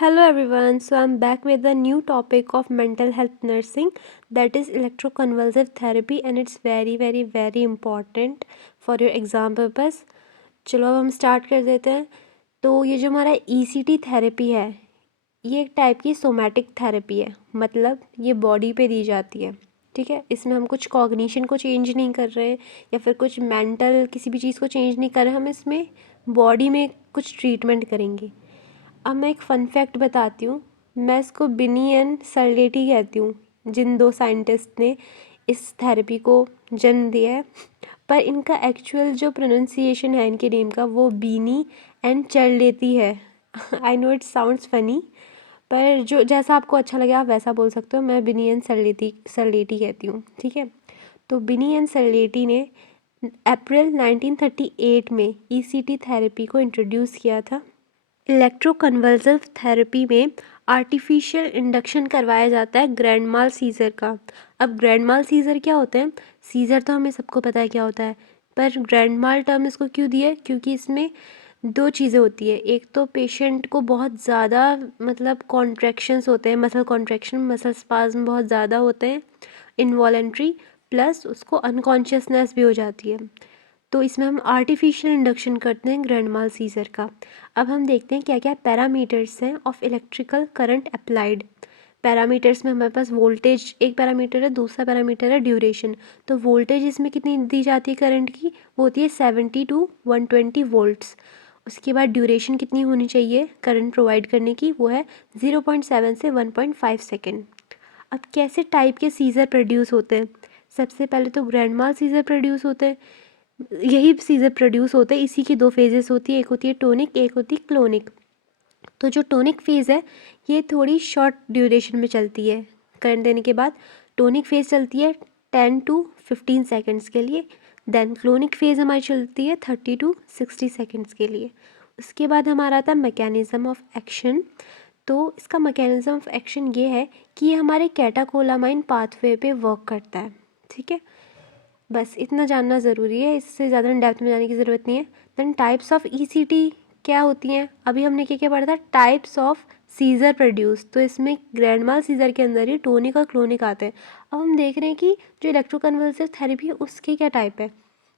Hello everyone, so I'm back with a new topic of mental health nursing, that is electroconvulsive therapy, and it's very important for your exam purpose. चलो अब हम start कर देते हैं। तो ये जो हमारा ECT थेरेपी है, ये एक टाइप की सोमैटिक थेरेपी है, मतलब ये बॉडी पे दी जाती है। ठीक है, इसमें हम कुछ कॉग्निशन को चेंज नहीं कर रहे हैं या फिर कुछ मेंटल किसी भी चीज़ को चेंज नहीं कर रहे, हम इसमें बॉडी में कुछ ट्रीटमेंट करेंगे। अब मैं एक फ़न फैक्ट बताती हूँ। मैं इसको बिनी एंड सर्लेटी कहती हूँ, जिन दो साइंटिस्ट ने इस थेरेपी को जन्म दिया है। पर इनका एक्चुअल जो प्रोनाउंसिएशन है इनके नेम का, वो बीनी एंड चर्लेटी है। I know it sounds funny, पर जो जैसा आपको अच्छा लगे आप वैसा बोल सकते हो। मैं बिनी एंड सर्लेटी कहती हूँ। ठीक है, तो बिनी एंड सर्लेटी ने अप्रैल 1938 में ECT थेरेपी को इंट्रोड्यूस किया था। इलेक्ट्रोकन्वल्सिव थेरेपी में आर्टिफिशियल इंडक्शन करवाया जाता है ग्रैंड माल सीजर का। अब ग्रैंड माल सीजर क्या होते हैं? सीजर तो हमें सबको पता है क्या होता है, पर ग्रैंड माल टर्म इसको क्यों दिया? क्योंकि इसमें दो चीज़ें होती है। एक तो पेशेंट को बहुत ज़्यादा मतलब कॉन्ट्रैक्शंस होते हैं, मसल कॉन्ट्रैक्शन, मसल स्पाज्म बहुत ज़्यादा होते हैं इनवॉलेंट्री, प्लस उसको अनकॉन्शियसनेस भी हो जाती है। तो इसमें हम आर्टिफिशियल इंडक्शन करते हैं ग्रैंड माल सीजर का। अब हम देखते हैं क्या क्या पैरामीटर्स हैं of electrical current applied. Parameters में हमारे पास वोल्टेज एक पैरामीटर है, दूसरा पैरामीटर है ड्यूरेशन। तो वोल्टेज इसमें कितनी दी जाती है करंट की? वो होती है 70 to 120 वोल्ट्स। उसके बाद ड्यूरेशन कितनी होनी चाहिए करंट प्रोवाइड करने की? वो है 0.7 से 1.5 सेकेंड। अब कैसे टाइप के सीजर प्रोड्यूस होते हैं? सबसे पहले तो ग्रैंड माल सीजर प्रोड्यूस होते हैं। यही सीजर प्रोड्यूस होते हैं, इसी की दो फेजेस होती है, एक होती है टोनिक, एक होती है क्लोनिक। तो जो टोनिक फेज़ है ये थोड़ी शॉर्ट ड्यूरेशन में चलती है। करंट देने के बाद टोनिक फेज़ चलती है 10 to 15 सेकेंड्स के लिए। देन क्लोनिक फेज़ हमारी चलती है 30 to 60 सेकेंड्स के लिए। उसके बाद हमारा आता है मैकेनिज़्म ऑफ एक्शन। तो इसका मैकेनिज़्म ऑफ एक्शन ये है कि ये हमारे कैटाकोलामाइन पाथवे पे वर्क करता है। ठीक है, बस इतना जानना ज़रूरी है, इससे ज़्यादा डेप्थ में जाने की ज़रूरत नहीं है। देन टाइप्स ऑफ ECT क्या होती हैं? अभी हमने क्या क्या पढ़ा था? Types of seizure produce. तो इसमें ग्रैंड माल सीज़र के अंदर ही टोनिक और क्लोनिक आते हैं। अब हम देख रहे हैं कि जो इलेक्ट्रोकन्वल्सिव थेरेपी है उसके क्या टाइप है।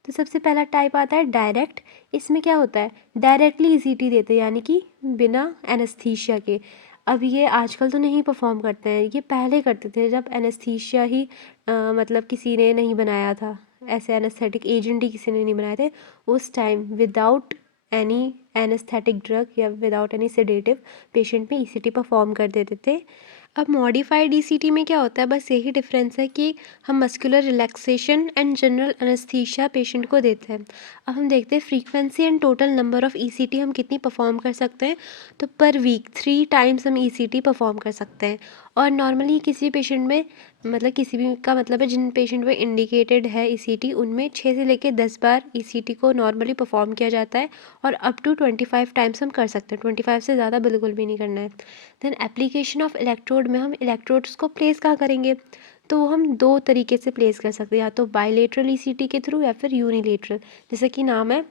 तो सबसे पहला टाइप आता है डायरेक्ट। इसमें क्या होता है? डायरेक्टली ECT देते हैं, यानी कि बिना एनेस्थीसिया के। अब ये आजकल तो नहीं परफॉर्म करते हैं, ये पहले करते थे जब एनेस्थीसिया ही मतलब किसी ने नहीं बनाया था, ऐसे एनेस्थेटिक एजेंट ही किसी ने नहीं बनाए थे उस time. Without any anaesthetic drug या विदाउट एनी सेडेटिव पेशेंट में ECT परफॉर्म कर देते थे। अब मॉडिफाइड ECT में क्या होता है? बस यही डिफरेंस है कि हम muscular relaxation and general anaesthesia patient को देते हैं। अब हम देखते हैं frequency and total number of ECT हम कितनी परफॉर्म कर सकते हैं। तो पर वीक 3 टाइम्स हम ECT परफॉर्म कर सकते हैं। और नॉर्मली किसी पेशेंट में, मतलब किसी भी का मतलब है जिन पेशेंट में इंडिकेटेड है ECT, उनमें 6 से लेकर 10 बार ECT को नॉर्मली परफॉर्म किया जाता है। और अप टू 25 टाइम्स हम कर सकते हैं, 25 से ज़्यादा बिल्कुल भी नहीं करना है। देन एप्लीकेशन ऑफ इलेक्ट्रोड में हम इलेक्ट्रोड्स को प्लेस कहाँ करेंगे? तो वो हम दो तरीके से प्लेस कर सकते हैं, या तो बायलेटरल ECT के थ्रू या फिर यूनिलेटरल। जैसे कि नाम है,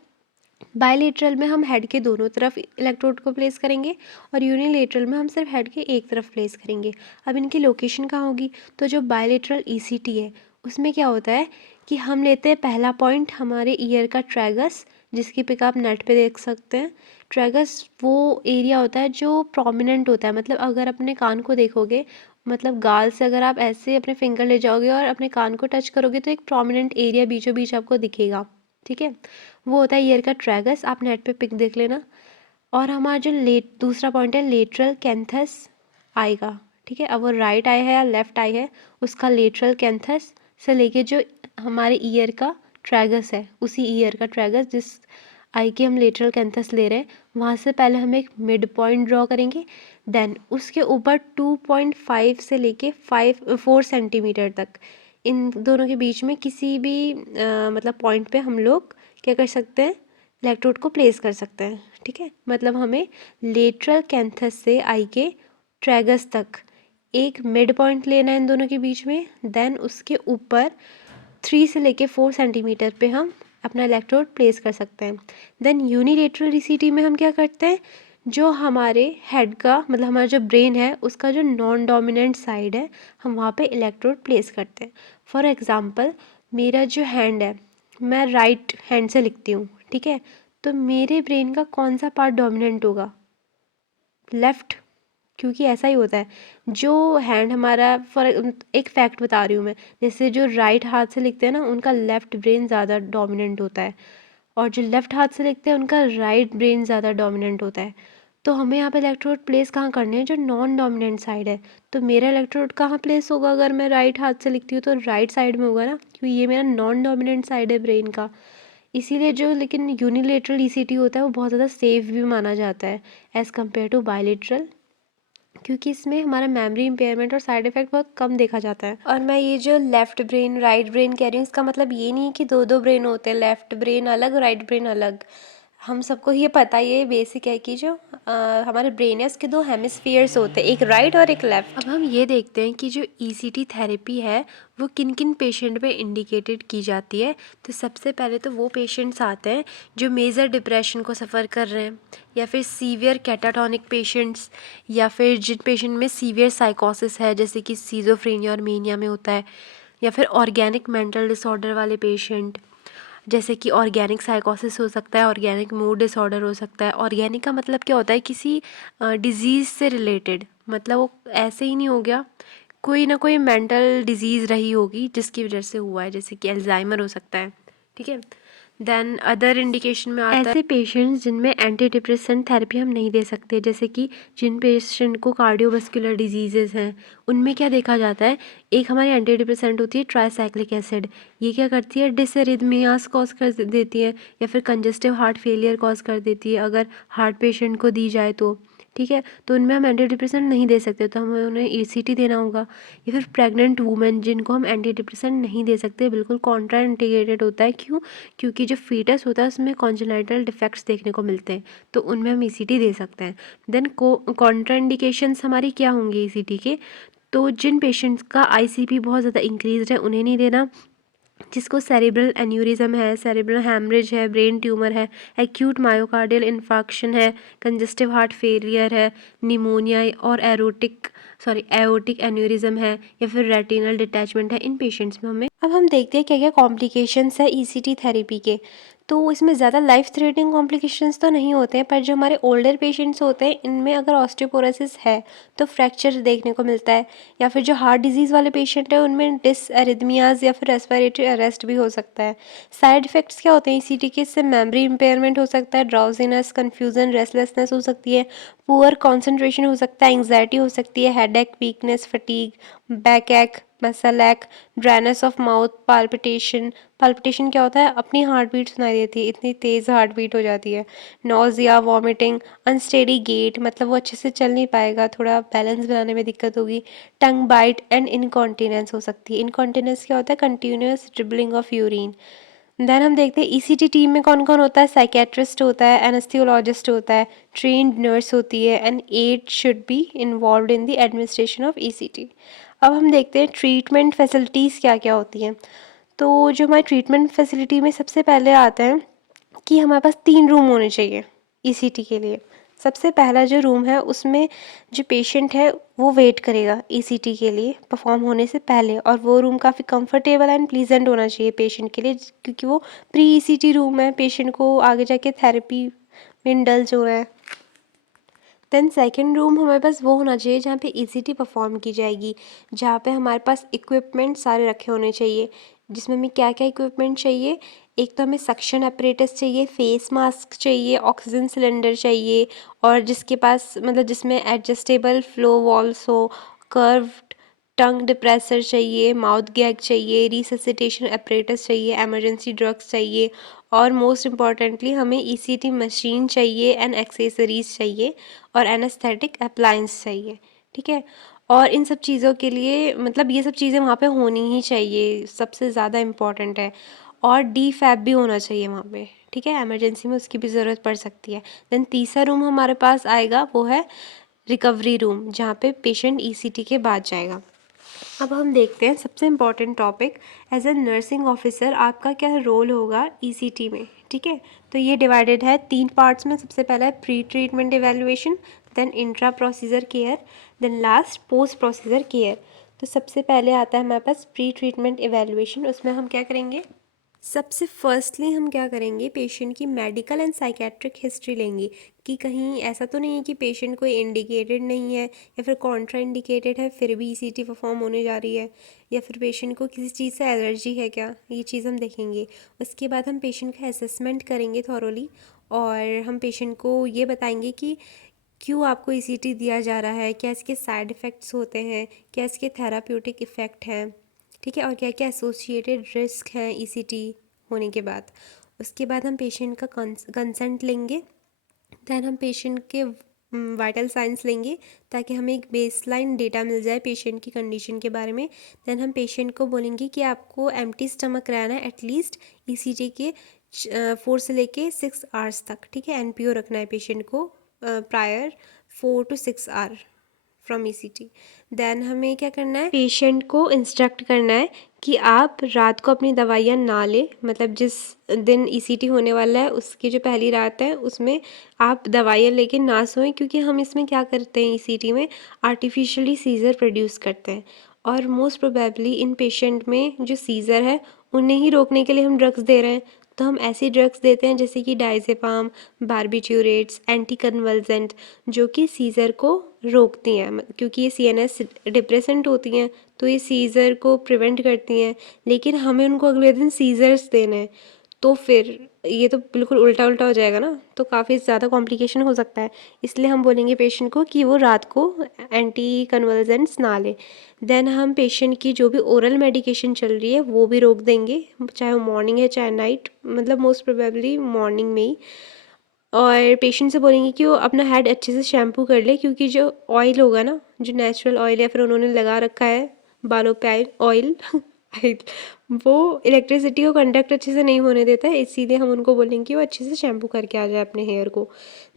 बायलेटरल में हम हेड के दोनों तरफ इलेक्ट्रोड को प्लेस करेंगे और यूनिलेटरल में हम सिर्फ हेड के एक तरफ प्लेस करेंगे। अब इनकी लोकेशन कहाँ होगी? तो जो बायलेटरल ECT है उसमें क्या होता है कि हम लेते हैं पहला पॉइंट हमारे ईयर का ट्रैगस, जिसकी पिक आप नेट पे देख सकते हैं। ट्रैगस वो एरिया होता है जो प्रोमिनेंट होता है, मतलब अगर अपने कान को देखोगे, मतलब गाल से अगर आप ऐसे अपने फिंगर ले जाओगे और अपने कान को टच करोगे तो एक प्रोमिनेंट एरिया बीचों बीच आपको दिखेगा। ठीक है, वो होता है ईयर का ट्रैगस, आप नेट पे पिक देख लेना। और हमारा जो दूसरा पॉइंट है लेटरल कैंथस आई का। ठीक है, अब वो राइट आई है या लेफ्ट आई है, उसका लेटरल कैंथस से लेके जो हमारे ईयर का ट्रैगस है, उसी ईयर का ट्रैगस जिस आई के हम लेटरल कैंथस ले रहे हैं, वहाँ से पहले हम एक मिड पॉइंट ड्रॉ करेंगे। देन उसके ऊपर 2.5 से लेके 4 सेंटीमीटर तक, इन दोनों के बीच में किसी भी मतलब पॉइंट पे हम लोग क्या कर सकते हैं? इलेक्ट्रोड को प्लेस कर सकते हैं। ठीक है, मतलब हमें लेटरल कैंथस से आई के ट्रैगस तक एक मिड पॉइंट लेना है इन दोनों के बीच में। देन उसके ऊपर 3 से लेके 4 सेंटीमीटर पे हम अपना इलेक्ट्रोड प्लेस कर सकते हैं। देन यूनिलेटरल ECT में हम क्या करते हैं? जो हमारे हेड का मतलब हमारा जो ब्रेन है उसका जो नॉन डोमिनेंट साइड है हम वहाँ पे इलेक्ट्रोड प्लेस करते हैं। फॉर एग्ज़ाम्पल मेरा जो हैंड है, मैं राइट हैंड से लिखती हूँ, ठीक है, तो मेरे ब्रेन का कौन सा पार्ट डोमिनेंट होगा? लेफ़्ट, क्योंकि ऐसा ही होता है। जो हैंड हमारा फॉर एक फैक्ट बता रही हूँ मैं, जैसे जो राइट हाथ से लिखते हैं ना उनका लेफ़्ट ब्रेन ज़्यादा डोमिनेंट होता है, और जो लेफ़्ट हाथ से लिखते हैं उनका राइट ब्रेन ज़्यादा डोमिनेंट होता है। तो हमें यहाँ पे इलेक्ट्रोड प्लेस कहाँ करने हैं? जो नॉन डोमिनेंट साइड है। तो मेरा इलेक्ट्रोड कहाँ प्लेस होगा? अगर मैं राइट हाथ से लिखती हूँ तो राइट साइड में होगा ना, क्योंकि ये मेरा नॉन डोमिनेंट साइड है ब्रेन का। इसीलिए जो लेकिन यूनिलेटरल ईसीटी होता है वो बहुत ज़्यादा सेफ भी माना जाता है एज़ कम्पेयर टू बायलेटरल, क्योंकि इसमें हमारा मेमोरी इम्पेयरमेंट और साइड इफ़ेक्ट बहुत कम देखा जाता है। और मैं ये जो लेफ़्ट ब्रेन राइट ब्रेन कह रही हूँ, इसका मतलब ये नहीं है कि दो दो ब्रेन होते हैं, लेफ़्ट ब्रेन अलग राइट ब्रेन अलग। हम सबको ये पता, ये बेसिक है कि जो हमारे ब्रेन है उसके दो हेमिस्फीयर्स होते हैं, एक राइट और एक लेफ़्ट। अब हम ये देखते हैं कि जो ईसीटी थेरेपी है वो किन किन पेशेंट में इंडिकेटेड की जाती है। तो सबसे पहले तो वो पेशेंट्स आते हैं जो मेजर डिप्रेशन को सफ़र कर रहे हैं, या फिर सीवियर कैटाटोनिक पेशेंट्स, या फिर जिन पेशेंट में सीवियर साइकोसिस है जैसे कि सीजोफ्रेनिया और मेनिया में होता है, या फिर ऑर्गेनिक मेंटल डिसऑर्डर वाले पेशेंट जैसे कि ऑर्गेनिक साइकोसिस हो सकता है, ऑर्गेनिक मूड डिसऑर्डर हो सकता है। ऑर्गेनिक का मतलब क्या होता है? किसी डिजीज़ से रिलेटेड, मतलब वो ऐसे ही नहीं हो गया, कोई ना कोई मेंटल डिजीज़ रही होगी जिसकी वजह से हुआ है, जैसे कि अल्जाइमर हो सकता है, ठीक है। देन अदर इंडिकेशन में आता है ऐसे पेशेंट्स जिनमें एंटी डिप्रेसेंट थेरेपी हम नहीं दे सकते, जैसे कि जिन पेशेंट को कार्डियोवास्कुलर डिजीज़ेज़ हैं उनमें क्या देखा जाता है, एक हमारी एंटी डिप्रेसेंट होती है ट्राइसाइक्लिक एसिड। ये क्या करती है? डिसएरिथमियास कॉज कर देती है, या फिर कंजेस्टिव हार्ट फेलियर कॉज कर देती है अगर हार्ट पेशेंट को दी जाए तो, ठीक है। तो उनमें हम एंटी डिप्रेसेंट नहीं दे सकते, तो हमें उन्हें ईसीटी देना होगा। या फिर प्रेग्नेंट वुमेन जिनको हम एंटी डिप्रेसेंट नहीं दे सकते, बिल्कुल कॉन्ट्रा इंडिकेटेड होता है। क्यों? क्योंकि जो फीटस होता है उसमें कॉन्जेनाइटल डिफेक्ट्स देखने को मिलते हैं, तो उनमें हम ईसीटी दे सकते हैं। देन कॉन्ट्राइंडिकेशंस हमारी क्या होंगी ईसीटी के? तो जिन पेशेंट्स का आईसीपी बहुत ज़्यादा इंक्रीज है उन्हें नहीं देना, जिसको सेरेब्रल एन्यूरिज्म है, सेरेब्रल हैमरेज है, ब्रेन ट्यूमर है, एक्यूट मायोकार्डियल इन्फाक्शन है, कंजेस्टिव हार्ट फेलियर है, निमोनिया और एओटिक एन्यूरिज्म है, या फिर रेटिनल डिटैचमेंट है, इन पेशेंट्स में हमें। अब हम देखते हैं क्या क्या कॉम्प्लिकेशंस है ईसीटी थेरेपी के। तो इसमें ज़्यादा लाइफ थ्रेटनिंग कॉम्प्लिकेशंस तो नहीं होते हैं, पर जो हमारे ओल्डर पेशेंट्स होते हैं इनमें अगर ऑस्टियोपोरोसिस है तो फ्रैक्चर देखने को मिलता है, या फिर जो हार्ट डिजीज़ वाले पेशेंट है उनमें डिसएरिथमियाज या फिर रेस्पिरेटरी अरेस्ट भी हो सकता है। साइड इफ़ेक्ट्स क्या होते हैं ईसीटी के? इससे मेमोरी इम्पेयरमेंट हो सकता है, ड्राउजीनेस, कन्फ्यूजन, रेस्टलेसनेस हो सकती है, पुअर कॉन्सेंट्रेशन हो सकता है, एंग्जाइटी हो सकती है, हेडेक, वीकनेस, फटीग, बैक एक, मसल एक, dryness of mouth, palpitation. Palpitation क्या होता है? अपनी हार्ट बीट सुनाई देती है, इतनी तेज़ हार्ट बीट हो जाती है। नोज़िया, वॉमिटिंग, अनस्टेडी गेट, मतलब वो अच्छे से चल नहीं पाएगा, थोड़ा बैलेंस बनाने में दिक्कत होगी। टंग बाइट एंड इनकॉन्टिनेंस हो सकती है। इनकॉन्टिनेंस क्या होता है? Continuous dribbling of urine. Then हम देखते हैं ईसीटी टीम में कौन कौन होता है। साइकेट्रिस्ट होता है, एनेस्थियोलॉजिस्ट होता है, ट्रेन्ड नर्स होती है, and aid should be involve in the administration of ECT. अब हम देखते हैं ट्रीटमेंट फैसिलिटीज़ क्या क्या होती हैं। तो जो हमारी ट्रीटमेंट फैसिलिटी में सबसे पहले आता है कि हमारे पास 3 रूम होने चाहिए ईसीटी के लिए। सबसे पहला जो रूम है उसमें जो पेशेंट है वो वेट करेगा ईसीटी के लिए परफॉर्म होने से पहले, और वो रूम काफ़ी कंफर्टेबल एंड प्लीजेंट होना चाहिए पेशेंट के लिए, क्योंकि वो प्री ईसीटी रूम है, पेशेंट को आगे जाके थेरेपी में इंडल्ज हो रहा है। देन सेकंड रूम हमारे पास वो होना चाहिए जहाँ पे ईसीटी परफॉर्म की जाएगी, जहाँ पे हमारे पास इक्विपमेंट सारे रखे होने चाहिए। जिसमें हमें क्या क्या इक्विपमेंट चाहिए? एक तो हमें सक्शन अपरेटस चाहिए, फेस मास्क चाहिए, ऑक्सीजन सिलेंडर चाहिए, और जिसके पास मतलब जिसमें एडजस्टेबल फ्लो वॉल्स हो, कर्व्ड टंग डिप्रेसर चाहिए, माउथ गैग चाहिए, रिससिटेशन अपरेटस चाहिए, एमरजेंसी ड्रग्स चाहिए, और मोस्ट इम्पॉर्टेंटली हमें ईसीटी मशीन चाहिए एंड एक्सेसरीज चाहिए, और एनेस्थेटिक अप्लायंस चाहिए, ठीक है। और इन सब चीज़ों के लिए मतलब ये सब चीज़ें वहाँ पे होनी ही चाहिए, सबसे ज़्यादा इम्पॉर्टेंट है। और डी फैब भी होना चाहिए वहाँ पे, ठीक है, एमरजेंसी में उसकी भी ज़रूरत पड़ सकती है। देन तीसरा रूम हमारे पास आएगा वो है रिकवरी रूम, जहाँ पे पेशेंट ईसीटी के बाद जाएगा। अब हम देखते हैं सबसे important topic, as a nursing officer आपका क्या रोल होगा ईसीटी में, ठीक है। तो ये डिवाइडेड है 3 पार्ट्स में। सबसे पहला है pre treatment evaluation, then intra procedure care, then last post procedure care. तो सबसे पहले आता है हमारे पास प्री ट्रीटमेंट इवैल्यूएशन। उसमें हम क्या करेंगे, सबसे फर्स्टली हम क्या करेंगे, पेशेंट की मेडिकल एंड साइकेट्रिक हिस्ट्री लेंगे कि कहीं ऐसा तो नहीं है कि पेशेंट कोई इंडिकेटेड नहीं है या फिर कॉन्ट्रा इंडिकेटेड है फिर भी ईसीटी परफॉर्म होने जा रही है, या फिर पेशेंट को किसी चीज़ से एलर्जी है क्या, ये चीज़ हम देखेंगे। उसके बाद हम पेशेंट का असेसमेंट करेंगे थॉरोली, और हम पेशेंट को ये बताएंगे कि क्यों आपको ईसीटी दिया जा रहा है, क्या इसके साइड इफ़ेक्ट्स होते हैं, क्या इसके थेराप्यूटिक इफ़ेक्ट हैं, ठीक है, और क्या क्या एसोसिएटेड रिस्क हैं ईसीटी होने के बाद। उसके बाद हम पेशेंट का कंसेंट लेंगे, दैन हम पेशेंट के वाइटल साइंस लेंगे ताकि हमें एक बेसलाइन डेटा मिल जाए पेशेंट की कंडीशन के बारे में। दैन हम पेशेंट को बोलेंगे कि आपको एम्प्टी स्टमक रहना है एटलीस्ट ईसीजी के 4 से लेके 6 आवर्स तक, ठीक है। एनपीओ रखना है पेशेंट को prior 4 to 6 hour from ECT. Then हमें क्या करना है, पेशेंट को इंस्ट्रक्ट करना है कि आप रात को अपनी दवाइयाँ ना लें, मतलब जिस दिन ईसीटी होने वाला है उसकी जो पहली रात है उसमें आप दवाइयाँ लेके ना सोएं, क्योंकि हम इसमें क्या करते हैं, ईसीटी में आर्टिफिशियली सीज़र प्रोड्यूस करते हैं, और मोस्ट प्रोबेबली इन पेशेंट में जो सीज़र है उन्हें ही रोकने के लिए हम ड्रग्स दे रहे हैं। तो हम ऐसी ड्रग्स देते हैं जैसे कि डायज़ेपाम, बारबिट्यूरेट्स, एंटी कन्वल्जेंट, जो कि सीज़र को रोकती हैं, क्योंकि ये सीएनएस डिप्रेसेंट होती हैं तो ये सीज़र को प्रिवेंट करती हैं, लेकिन हमें उनको अगले दिन सीज़र्स देने हैं, तो फिर ये तो बिल्कुल उल्टा उल्टा हो जाएगा ना, तो काफ़ी ज़्यादा कॉम्प्लिकेशन हो सकता है। इसलिए हम बोलेंगे पेशेंट को कि वो रात को एंटी कन्वल्जेंट्स ना ले। देन हम पेशेंट की जो भी ओरल मेडिकेशन चल रही है वो भी रोक देंगे, चाहे वो मॉर्निंग है चाहे नाइट, मतलब मोस्ट प्रोबेबली मॉर्निंग में ही। और पेशेंट से बोलेंगे कि वो अपना हेड अच्छे से शैम्पू कर ले, क्योंकि जो ऑयल होगा ना, जो नेचुरल ऑयल या फिर उन्होंने लगा रखा है बालों पे ऑयल वो इलेक्ट्रिसिटी को कंडक्ट अच्छे से नहीं होने देता है, इसीलिए हम उनको बोलेंगे कि वो अच्छे से शैम्पू करके आ जाए अपने हेयर को।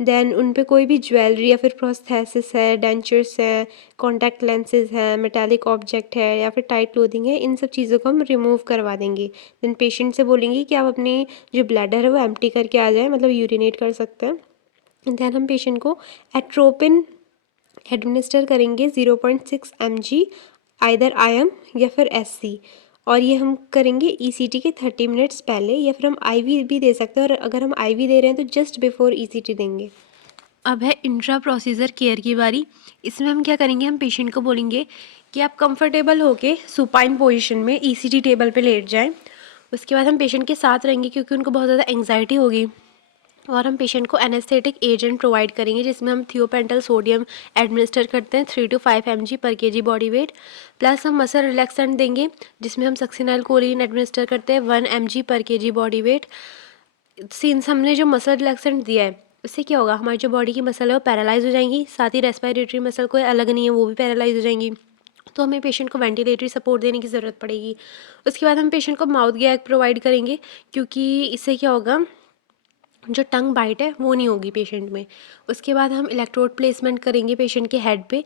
देन उन पे कोई भी ज्वेलरी या फिर प्रोस्थेसिस है, डेंचर्स है, कॉन्टैक्ट लेंसेज है, मेटालिक ऑब्जेक्ट है या फिर टाइट क्लोथिंग है, इन सब चीज़ों को हम रिमूव करवा देंगे। देन पेशेंट से बोलेंगे कि आप अपनी जो ब्लैडर है वो एम्प्टी करके आ जाए, मतलब यूरिनेट कर सकते हैं। देन हम पेशेंट को एट्रोपिन एडमिनिस्टर करेंगे 0.6 mg आइदर IM या फिर SC, और ये हम करेंगे ईसीटी के 30 मिनट्स पहले, या फिर हम आईवी भी दे सकते हैं, और अगर हम आईवी दे रहे हैं तो जस्ट बिफोर ईसीटी देंगे। अब है इंट्रा प्रोसीजर केयर की बारी। इसमें हम क्या करेंगे, हम पेशेंट को बोलेंगे कि आप कंफर्टेबल होके सुपाइन पोजीशन में ईसीटी टेबल पे लेट जाएं। उसके बाद हम पेशेंट के साथ रहेंगे क्योंकि उनको बहुत ज़्यादा एंग्जाइटी होगी, और हम पेशेंट को एनेस्थेटिक एजेंट प्रोवाइड करेंगे जिसमें हम थियोपेंटल सोडियम एडमिनिस्टर करते हैं 3 to 5 mg पर केजी बॉडी वेट, प्लस हम मसल रिलैक्सेंट देंगे जिसमें हम सक्सिनाइल कोलिन एडमिनिस्टर करते हैं 1 mg पर केजी बॉडी वेट। सिंस हमने जो मसल रिलैक्सेंट दिया है उससे क्या होगा, हमारी जो बॉडी की मसल है वो पैरालाइज हो जाएंगी, साथ ही रेस्पिरेटरी मसल कोई अलग नहीं है वो भी पैरालाइज हो जाएंगी, तो हमें पेशेंट को वेंटिलेटरी सपोर्ट देने की ज़रूरत पड़ेगी। उसके बाद हम पेशेंट को माउथ गैग प्रोवाइड करेंगे, क्योंकि इससे क्या होगा, जो टंग बाइट है वो नहीं होगी पेशेंट में। उसके बाद हम इलेक्ट्रोड प्लेसमेंट करेंगे पेशेंट के हेड पे।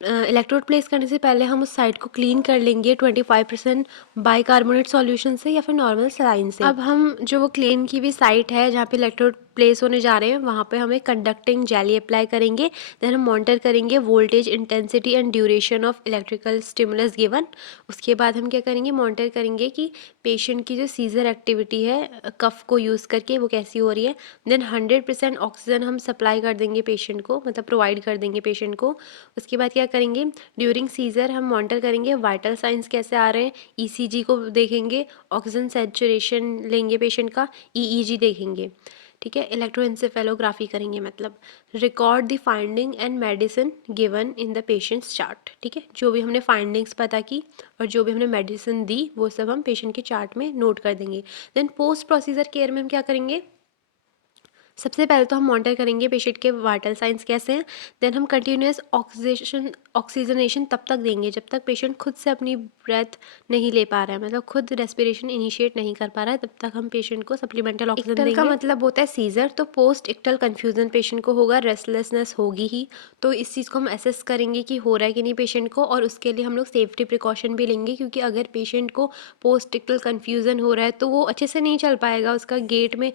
इलेक्ट्रोड प्लेस करने से पहले हम उस साइड को क्लीन कर लेंगे 25% बाइकार्बोनेट सॉल्यूशन से या फिर नॉर्मल सलाइन से। अब हम जो वो क्लीन की हुई साइट है जहाँ पे इलेक्ट्रोड प्लेस होने जा रहे हैं वहाँ पे हमें कंडक्टिंग जेली अप्लाई करेंगे। देन हम मॉनिटर करेंगे voltage, intensity and duration of electrical stimulus given. उसके बाद हम क्या करेंगे, मॉनिटर करेंगे कि पेशेंट की जो सीजर एक्टिविटी है कफ को यूज़ करके वो कैसी हो रही है। देन 100% ऑक्सीजन हम सप्लाई कर देंगे पेशेंट को, मतलब प्रोवाइड कर देंगे पेशेंट को। उसके बाद क्या करेंगे, ड्यूरिंग सीजर हम मॉनिटर करेंगे वाइटल साइंस कैसे आ रहे हैं, ईसीजी को देखेंगे, ऑक्सीजन सैचुरेशन लेंगे पेशेंट का, ईईजी देखेंगे, ठीक है, इलेक्ट्रोएंसेफेलोग्राफी करेंगे, मतलब record the finding and medicine given in the patients chart, ठीक है, जो भी हमने फाइंडिंग्स पता की और जो भी हमने मेडिसिन दी वो सब हम पेशेंट के चार्ट में नोट कर देंगे। देन पोस्ट प्रोसीजर केयर में हम क्या करेंगे, सबसे पहले तो हम मॉनिटर करेंगे पेशेंट के वाइटल साइंस कैसे हैं, देन हम कंटिन्यूस ऑक्सीजनेशन तब तक देंगे जब तक पेशेंट खुद से अपनी ब्रेथ नहीं ले पा रहा है, मतलब खुद रेस्पिरेशन इनिशिएट नहीं कर पा रहा है, तब तक हम पेशेंट को सप्लीमेंटल ऑक्सीजन देंगे। इक्टल का मतलब होता है सीजर, तो पोस्ट इक्टल कन्फ्यूजन पेशेंट को होगा, रेस्टलेसनेस होगी ही, तो इस चीज़ को हम असेस करेंगे कि हो रहा है कि नहीं पेशेंट को, और उसके लिए हम लोग सेफ्टी प्रिकॉशन भी लेंगे, क्योंकि अगर पेशेंट को पोस्ट इक्टल कन्फ्यूजन हो रहा है तो वो अच्छे से नहीं चल पाएगा, उसका गेट में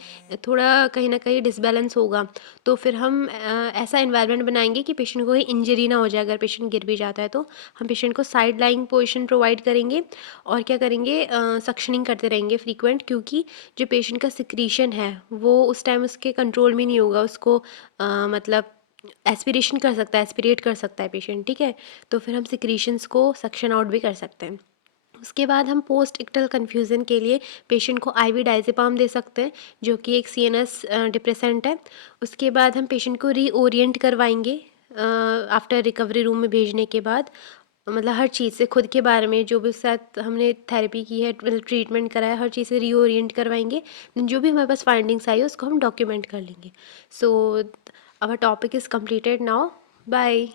थोड़ा कहीं ना कहीं डिसबैलेंस होगा। तो फिर हम ऐसा इन्वायरमेंट बनाएंगे कि पेशेंट को कोई इंजरी ना हो जाए, अगर पेशेंट गिर भी जाता है तो हम पेशेंट को साइड लाइंग पोजिशन प्रोवाइड करेंगे, और क्या करेंगे, सक्शनिंग करते रहेंगे फ्रीक्वेंट, क्योंकि जो पेशेंट का सिक्रीशन है वो उस टाइम उसके कंट्रोल में नहीं होगा, उसको मतलब एस्पिरेशन कर सकता है, एस्पिरेट कर सकता है पेशेंट, ठीक है। तो फिर हम सिक्रीशंस को सक्शन आउट भी कर सकते हैं। उसके बाद हम पोस्ट इक्टल कन्फ्यूज़न के लिए पेशेंट को आईवी डायज़ेपाम दे सकते हैं, जो कि एक सीएनएस डिप्रेसेंट है। उसके बाद हम पेशेंट को रीओरिएंट करवाएंगे आफ्टर रिकवरी रूम में भेजने के बाद, मतलब हर चीज़ से, खुद के बारे में जो भी उसके साथ हमने थेरेपी की है, मतलब ट्रीटमेंट कराया, हर चीज़ से रीओरिएंट करवाएंगे। जो भी हमारे पास फाइंडिंग्स आई उसको हम डॉक्यूमेंट कर लेंगे। So our topic is completed now, bye.